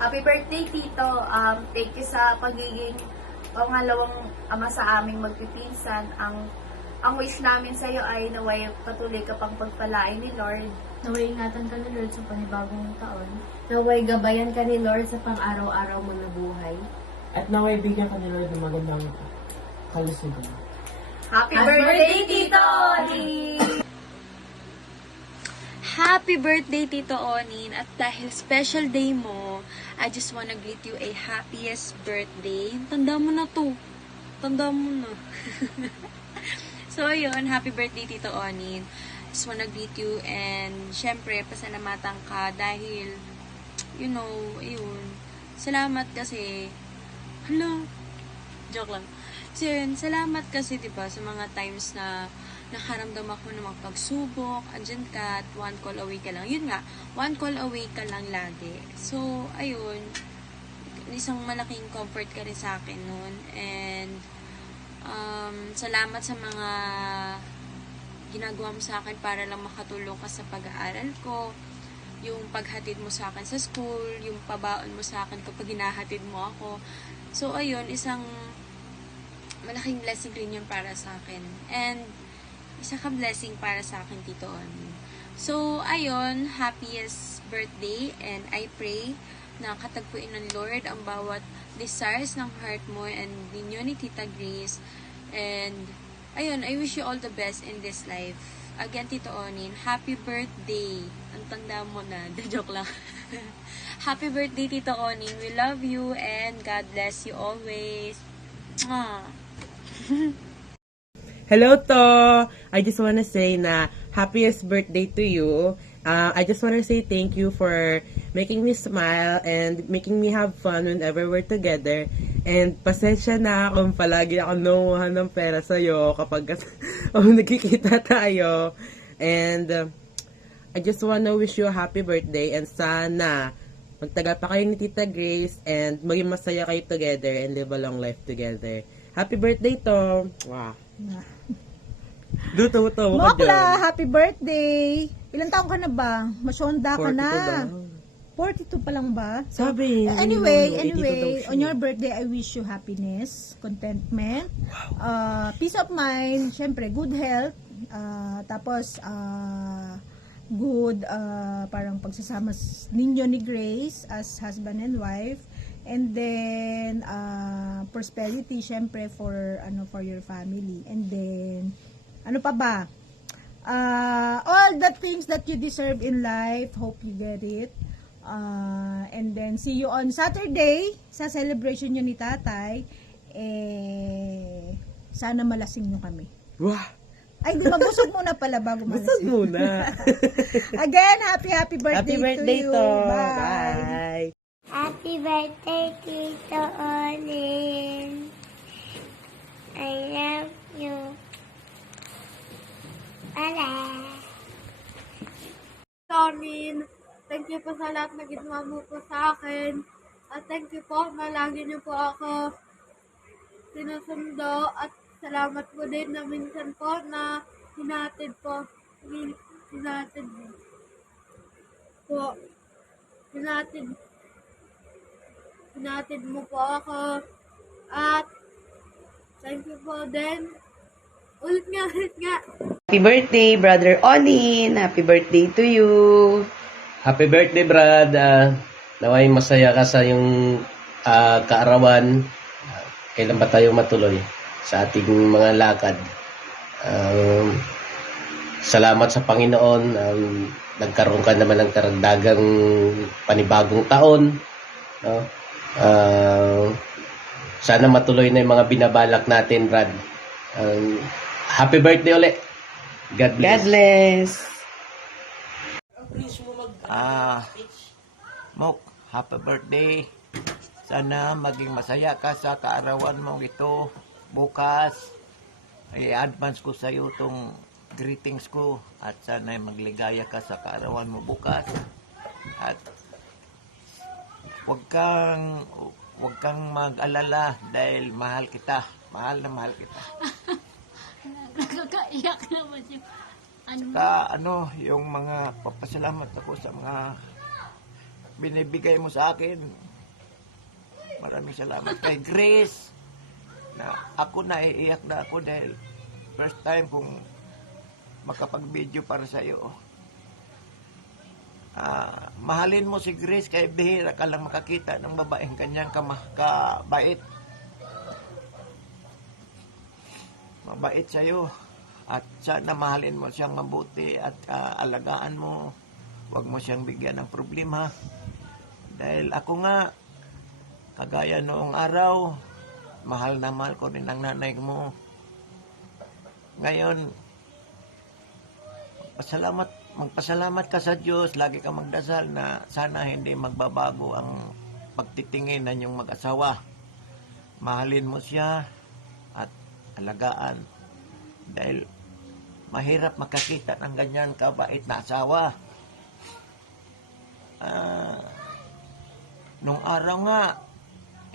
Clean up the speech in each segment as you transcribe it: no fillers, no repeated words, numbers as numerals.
Happy birthday, Tito. Thank you sa pagiging pangalawang ama sa aming magpipinsan. Ang wish namin sa iyo ay naway patuloy ka pang pagpalain ni Lord. Naway ingatan ka ni Lord sa panibagong taon. Naway gabayan ka ni Lord sa pang-araw-araw mo na buhay. At naway bigyan ka ni Lord ng magandang kalusugan. Happy birthday, Tito! Happy birthday, Tito Onin! At dahil special day mo, I just wanna greet you a happiest birthday. Tanda mo na to. Tanda mo na. So, ayun, happy birthday, Tito Onin. Just wanna greet you and syempre, pasalamatan ka dahil, you know, ayun. Salamat kasi, hala, joke lang. So, yun, salamat kasi, diba, sa mga times na nakaramdam ako ng mga pagsubok, andyan ka, at one call away ka lang. Yun nga, one call away ka lang lagi. So, ayun, isang malaking comfort ka rin sa akin noon. And, salamat sa mga ginagawa mo sa akin para lang makatulong ka sa pag-aaral ko. Yung paghatid mo sa akin sa school, yung pabaon mo sa akin kapag hinahatid mo ako. So, ayun, isang malaking blessing rin yun para sa akin. And, isa ka blessing para sa akin, Tito Onin. So, ayun, happiest birthday, and I pray na katagpuin ng Lord ang bawat desires ng heart mo and ninyo ni Tita Grace. And, ayun, I wish you all the best in this life. Again, Tito Onin, happy birthday. Ang tanda mo na. Joke lang. Happy birthday, Tito Onin. We love you and God bless you always. Mwah. Hello to! I just wanna say na happiest birthday to you. I just wanna say thank you for making me smile and making me have fun whenever we're together. And pasensya na kung palagi ako nanguhan ng pera sa'yo kapag nagkikita tayo. And I just wanna wish you a happy birthday and sana magtagal pa kayo ni Tita Grace and maging masaya kayo together and live a long life together. Happy birthday to! Wow! Duto ka Mokla, happy birthday! Ilang taon ka na ba? Masyonda ka na. 42 pa lang ba? Sabi. Anyway, on your birthday, I wish you happiness, contentment, peace of mind, syempre, good health, tapos, good, parang pagsasama ninyo ni Grace as husband and wife, and then, prosperity, syempre, for your family, and then, ano pa ba? All the things that you deserve in life, hope you get it. And then, see you on Saturday, sa celebration nyo ni Tatay. Sana malasing nyo kami. Wow! Ay, di magusog muna pala bago malasing. Busog muna. Again, happy birthday, Happy birthday to you. to. Bye. Bye. Happy birthday, Tito Olin. I love you. Onin, thank you po sa lahat na ginawa mo po sa akin. At thank you po na lagi niyo po ako sinusundo. At salamat po din na minsan po na hinatid po. Hinatid po. Hinatid mo po ako. At thank you po din. Ulit nga. Happy birthday, Brother Onin. Happy birthday to you. Happy birthday, Brad. Naway masaya ka sa yung kaarawan. Kailan ba tayo matuloy sa ating mga lakad? Salamat sa Panginoon. Nagkaroon ka naman ng karagdagang panibagong taon. No? Sana matuloy na yung mga binabalak natin, Brad. Happy birthday ulit. God bless. God bless. Mok, happy birthday. Sana maging masaya ka sa kaarawan mong ito bukas. I-advance ko sa iyo itong greetings ko at sana magligaya ka sa kaarawan mo bukas. At wag kang mag-alala dahil mahal kita. Mahal na mahal kita. Nakakaiyak naman yung Yung mga papasalamat ako sa mga binibigay mo sa akin. Maraming salamat kay Grace. Na ako naiiyak na ako dahil first time kong makapag-video para sa iyo. Mahalin mo si Grace kay bihira ka lang makakita ng babaeng kanyang kabait. Mabait sa'yo. At sana mahalin mo siyang mabuti at alagaan mo. Huwag mo siyang bigyan ng problema. Dahil ako nga, kagaya noong araw, mahal na mahal ko rin ang nanay mo. Ngayon, magpasalamat ka sa Diyos, lagi ka magdasal na sana hindi magbabago ang pagtitingin ng iyong mag-asawa. Mahalin mo siya at alagaan. Dahil mahirap makakita ng ganyan kabait na asawa. Nung araw nga,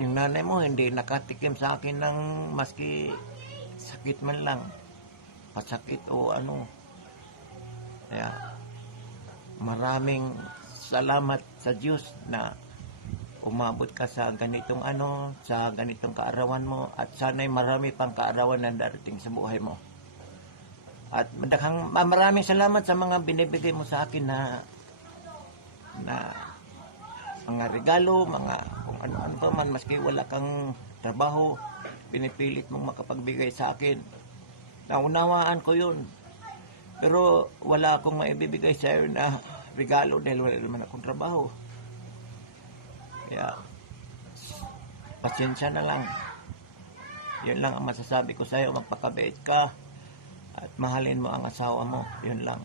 yung nanay mo hindi nakatikim sa akin ng maski sakit man lang. Pasakit o ano. Kaya, maraming salamat sa Diyos na umabot ka sa ganitong sa ganitong kaarawan mo at sana'y marami pang kaarawan na darating sa buhay mo. At maraming salamat sa mga binibigay mo sa akin na mga regalo, mga kung ano-ano pa man, maski wala kang trabaho, pinipilit mong makapagbigay sa akin. Naunawaan ko yun. Pero wala akong maibibigay sa iyo na regalo dahil wala naman akong trabaho. Kaya, pasensya na lang. Yun lang ang masasabi ko sa iyo, magpakabait ka at mahalin mo ang asawa mo. Yun lang.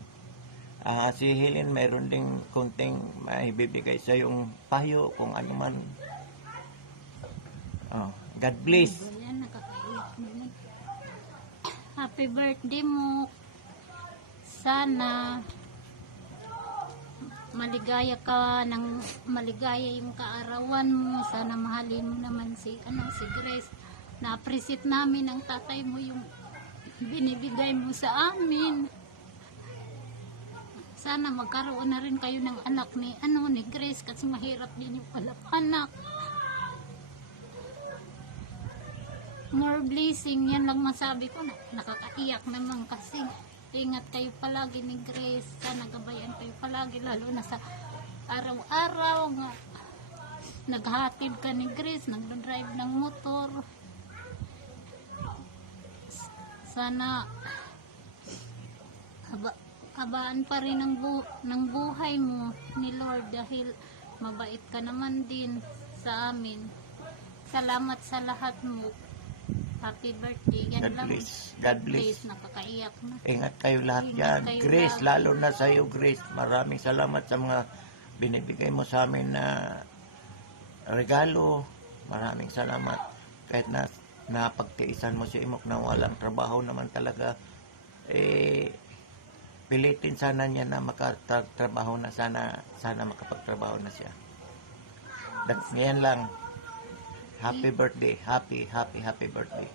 Si Helen mayroon ding konting maibibigay sa yung payo kung ano man. God bless. Yan, nakakaiyak naman. Happy birthday mo. Sana maligaya ka ng maligaya yung kaarawan mo. Sana mahalin mo naman si Grace. Na-appreciate namin ang tatay mo yung binibigay mo sa amin. Sana magkaroon na rin kayo ng anak ni Grace kasi mahirap din yung anak. More blessing, yan lang masabi ko na nakakaiyak naman kasi. Ingat kayo palagi ni Grace. Sana gabayan kayo palagi lalo na sa araw-araw nga. Naghatid ka ni Grace, nagdadrive ng motor. Sana habaan pa rin ng buhay mo ni Lord dahil mabait ka naman din sa amin. Salamat sa lahat mo. Happy birthday. Yan God lang. bless. God bless. Nakakaiyak na. Ingat kayo lahat dyan. kayo Grace, lahat. lalo na sa iyo, Grace. Maraming salamat sa mga binibigay mo sa amin na regalo. Maraming salamat. Kahit na napagtiisan mo si Imok na walang trabaho naman talaga, pilitin sana niya na makatrabaho na sana makapagtrabaho na siya. Ngayon lang. Happy birthday. Happy birthday.